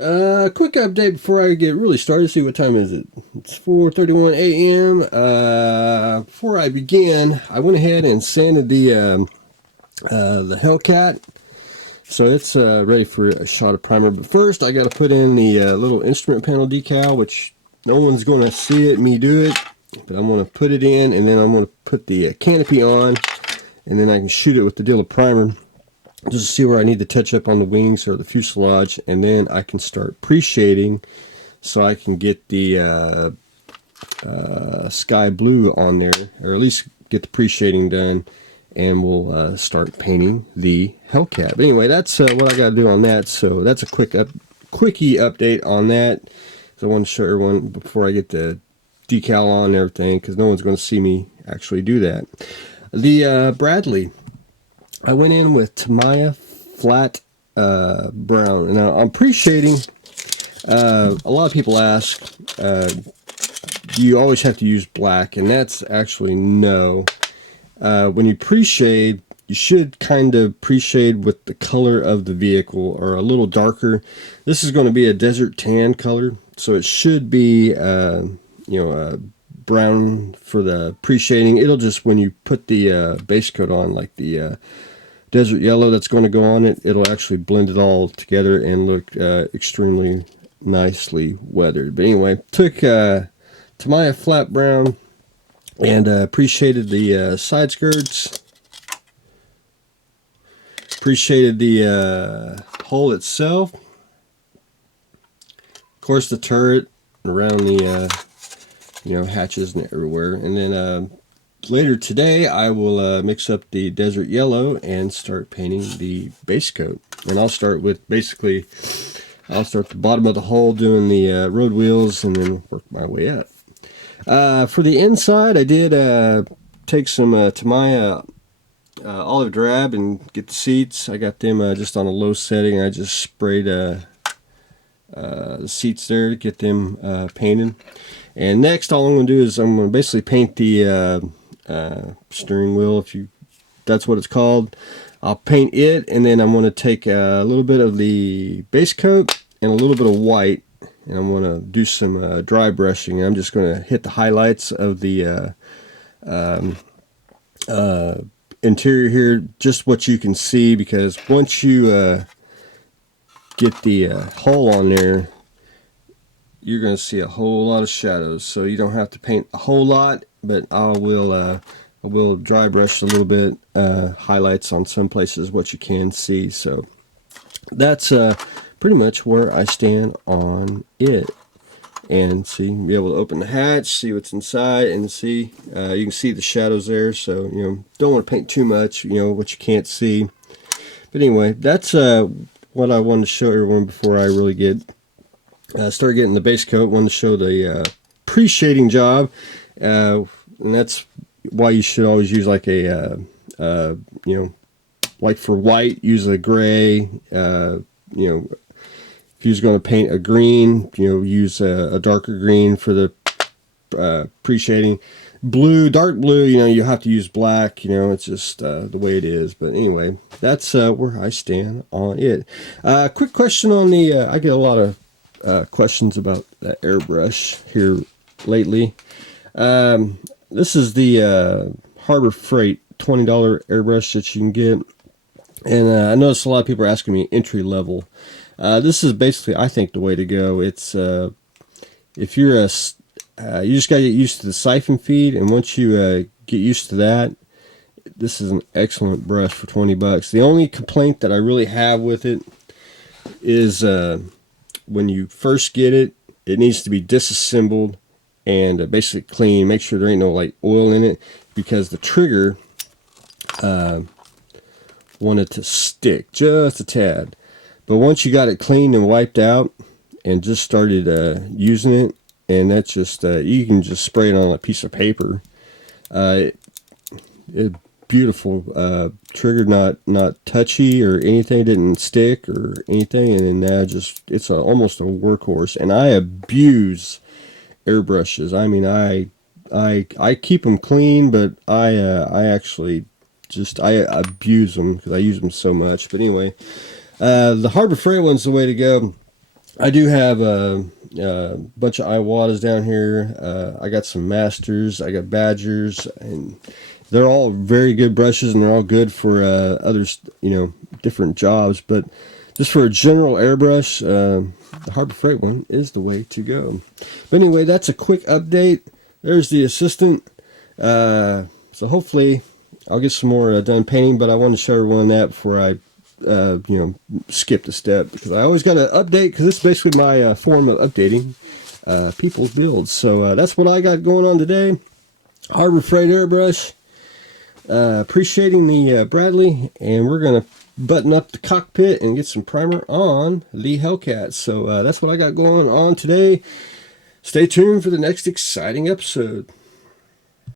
Quick update before I get really started. See what time is it? It's 4:31 a.m. Before I begin, I went ahead and sanded the Hellcat, so it's ready for a shot of primer. But first, I got to put in the little instrument panel decal, which no one's going to see it, me do it, but I'm going to put it in, and then I'm going to put the canopy on, and then I can shoot it with the deal of primer, just to see where I need to touch up on the wings or the fuselage, and then I can start pre-shading so I can get the sky blue on there, or at least get the pre-shading done, and we'll start painting the Hellcat. But anyway, that's what I got to do on that. So that's a quickie update on that. So I want to show everyone before I get the decal on and everything, because no one's going to see me actually do that. The Bradley, I went in with Tamiya flat brown. Now I'm pre-shading. A lot of people ask, do you always have to use black? And that's actually no. When you pre-shade, you should kind of pre-shade with the color of the vehicle, or a little darker. This is going to be a desert tan color, so it should be brown for the pre-shading. It'll just, when you put the base coat on, like the desert yellow that's going to go on it, it'll actually blend it all together and look extremely nicely weathered. But anyway, took Tamiya flat brown and pre-shaded the side skirts, pre-shaded the hull itself, of course the turret around the hatches and everywhere, and then later today I will mix up the desert yellow and start painting the base coat. And I'll start with I'll start the bottom of the hull doing the road wheels, and then work my way up. For the inside, I did take some Tamiya olive drab and get the seats. I got them just on a low setting. I just sprayed the seats there to get them painted. And next, all I'm going to do is I'm going to basically paint the steering wheel, if that's what it's called. I'll paint it, and then I'm going to take a little bit of the base coat and a little bit of white, and I'm going to do some dry brushing. I'm just going to hit the highlights of the interior here, just what you can see, because once you get the hull on there, you're going to see a whole lot of shadows. So you don't have to paint a whole lot, but I will dry brush a little bit, highlights on some places, what you can see. So that's pretty much where I stand on it. And see, be able to open the hatch, see what's inside, and see, you can see the shadows there. So don't want to paint too much, what you can't see. But anyway, that's what I wanted to show everyone before I really start getting the base coat. Wanted to show the pre-shading job, and that's why you should always use like a like for white, use a gray. If you're going to paint a green, use a darker green for the pre-shading. Blue, dark blue, you have to use black. It's just the way it is. But anyway, that's where I stand on it. Quick question on the I get a lot of questions about the airbrush here lately. This is the Harbor Freight $20 airbrush that you can get, and I noticed a lot of people are asking me entry level. This is basically, I think, the way to go. It's if you're you just got to get used to the siphon feed, and once you get used to that, this is an excellent brush for $20. The only complaint that I really have with it is when you first get it, it needs to be disassembled and basically clean. Make sure there ain't no like oil in it, because the trigger wanted to stick just a tad. But once you got it cleaned and wiped out and just started using it, and that's just you can just spray it on a piece of paper. It beautiful trigger, not touchy or anything, didn't stick or anything, and just it's almost a workhorse. And I abuse airbrushes. I mean, I keep them clean, but I actually I abuse them because I use them so much. But anyway, the Harbor Freight one's the way to go. I do have a bunch of Iwatas down here. I got some Masters, I got Badgers, and they're all very good brushes, and they're all good for others, different jobs. But just for a general airbrush, the Harbor Freight one is the way to go. But anyway, that's a quick update. There's the assistant. So hopefully I'll get some more done painting, but I wanted to show everyone that before I skipped a step, because I always got to update, because it's basically my form of updating people's builds. So that's what I got going on today. Harbor Freight airbrush, Preshading the Bradley, and we're going to button up the cockpit and get some primer on the Hellcat. So that's what I got going on today. Stay tuned for the next exciting episode.